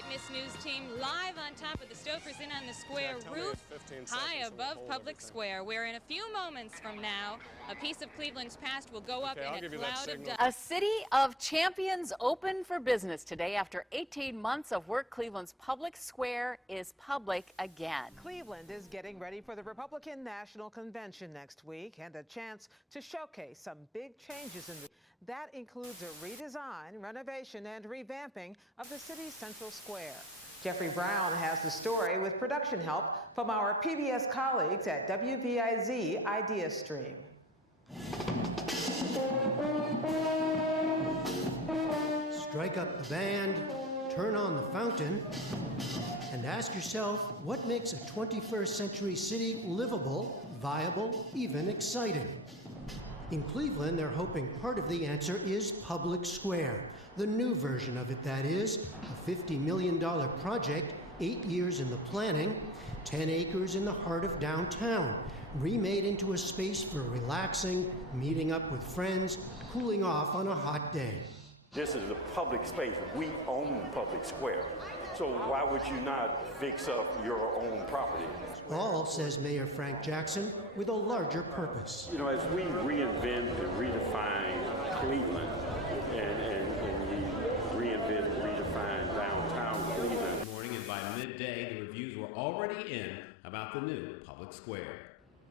Eyewitness News team live on top of the Stouffer's Inn on the Square roof, high above Public Square, where in a few moments from now, a piece of Cleveland's past will go up in a cloud of dust. A city of champions open for business today. After 18 months of work, Cleveland's Public Square is public again. Cleveland is getting ready for the Republican National Convention next week and a chance to showcase some big changes in that includes a redesign, renovation, and revamping of the city's central square. Jeffrey Brown has the story with production help from our PBS colleagues at WVIZ Idea Stream. Strike up the band, turn on the fountain, and ask yourself what makes a 21st century city livable, viable, even exciting. In Cleveland, they're hoping part of the answer is Public Square, the new version of it, that is, a $50 million project, 8 years in the planning, 10 acres in the heart of downtown, remade into a space for relaxing, meeting up with friends, cooling off on a hot day. This is a public space. We own Public Square. So why would you not fix up your own property? All, says Mayor Frank Jackson, with a larger purpose. You know, as we reinvent and redefine Cleveland and we reinvent and redefine downtown Cleveland. Morning, and by midday, the reviews were already in about the new Public Square.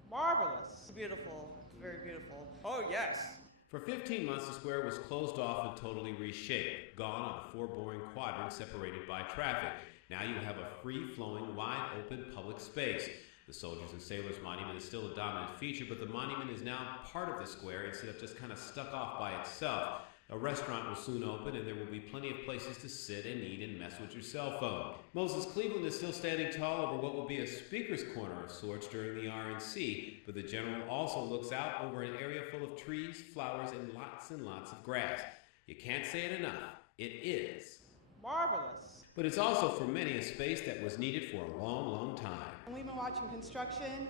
Marvelous. Beautiful, very beautiful. Oh, yes. For 15 months, the square was closed off and totally reshaped. Gone are the 4 boring quadrants separated by traffic. Now you have a free-flowing, wide-open public space. The Soldiers and Sailors Monument is still a dominant feature, but the monument is now part of the square instead of just kind of stuck off by itself. A restaurant will soon open, and there will be plenty of places to sit and eat and mess with your cell phone. Moses Cleveland is still standing tall over what will be a speaker's corner of sorts during the RNC, but the General also looks out over an area full of trees, flowers, and lots of grass. You can't say it enough. It is marvelous. But it's also for many a space that was needed for a long, long time. We've been watching construction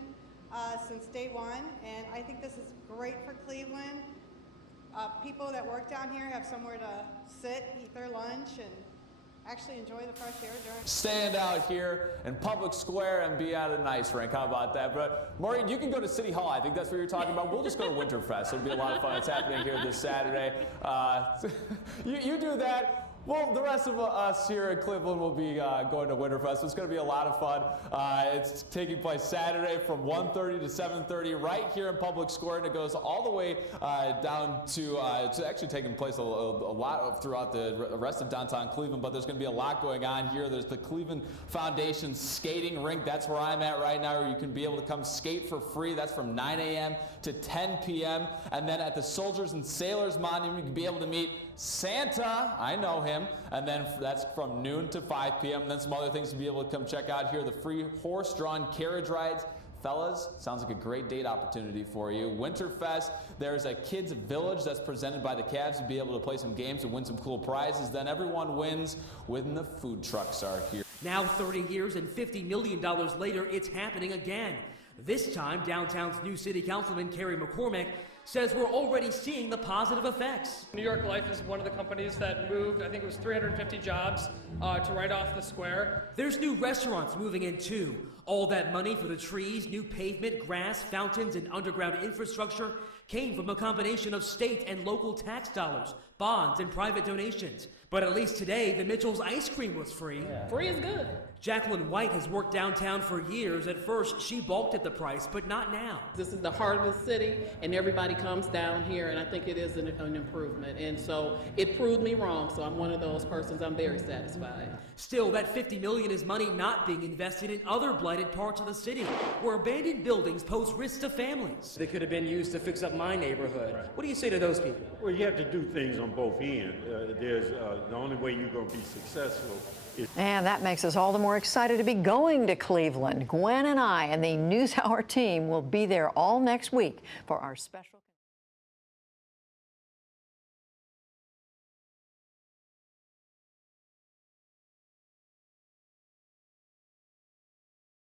since day one, and I think this is great for Cleveland. People that work down here have somewhere to sit, eat their lunch, and actually enjoy the fresh air during. Stand out here in Public Square and be at an ice rink. How about that? But Maureen, you can go to City Hall. I think that's what you're talking about. We'll just go to Winterfest. It'll be a lot of fun. It's happening here this Saturday. You do that. Well, the rest of us here in Cleveland will be going to Winterfest. It's going to be a lot of fun. It's taking place Saturday from 1:30 to 7:30 right here in Public Square, and it goes all the way down to it's actually taking place a lot throughout the rest of downtown Cleveland, but there's going to be a lot going on here. There's the Cleveland Foundation skating rink. That's where I'm at right now, where you can be able to come skate for free. That's from 9 a.m. to 10 p.m. And then at the Soldiers and Sailors Monument, you can be able to meet Santa. I know him. And then that's from noon to 5 p.m. And then some other things to be able to come check out here. The free horse-drawn carriage rides. Fellas, sounds like a great date opportunity for you. Winterfest, there's a kids village that's presented by the Cavs to be able to play some games and win some cool prizes. Then everyone wins when the food trucks are here. Now 30 years and $50 million later, it's happening again. This time, downtown's new city councilman, Kerry McCormick, says we're already seeing the positive effects. New York Life is one of the companies that moved, I think it was 350 jobs to right off the square. There's new restaurants moving in too. All that money for the trees, new pavement, grass, fountains, and underground infrastructure came from a combination of state and local tax dollars, bonds, and private donations. But at least today, the Mitchell's ice cream was free. Free is good. Jacqueline White has worked downtown for years. At first, she balked at the price, but not now. This is the heart of the city, and everybody comes down here, and I think it is an improvement. And so it proved me wrong, so I'm one of those persons. I'm very satisfied. Still, that $50 million is money not being invested in other blighted parts of the city, where abandoned buildings pose risks to families. They could have been used to fix up my neighborhood. What do you say to those people? Well, you have to do things on both ends. The only way you're going to be successful is... And that makes us all the more excited to be going to Cleveland. Gwen and I and the NewsHour team will be there all next week for our special...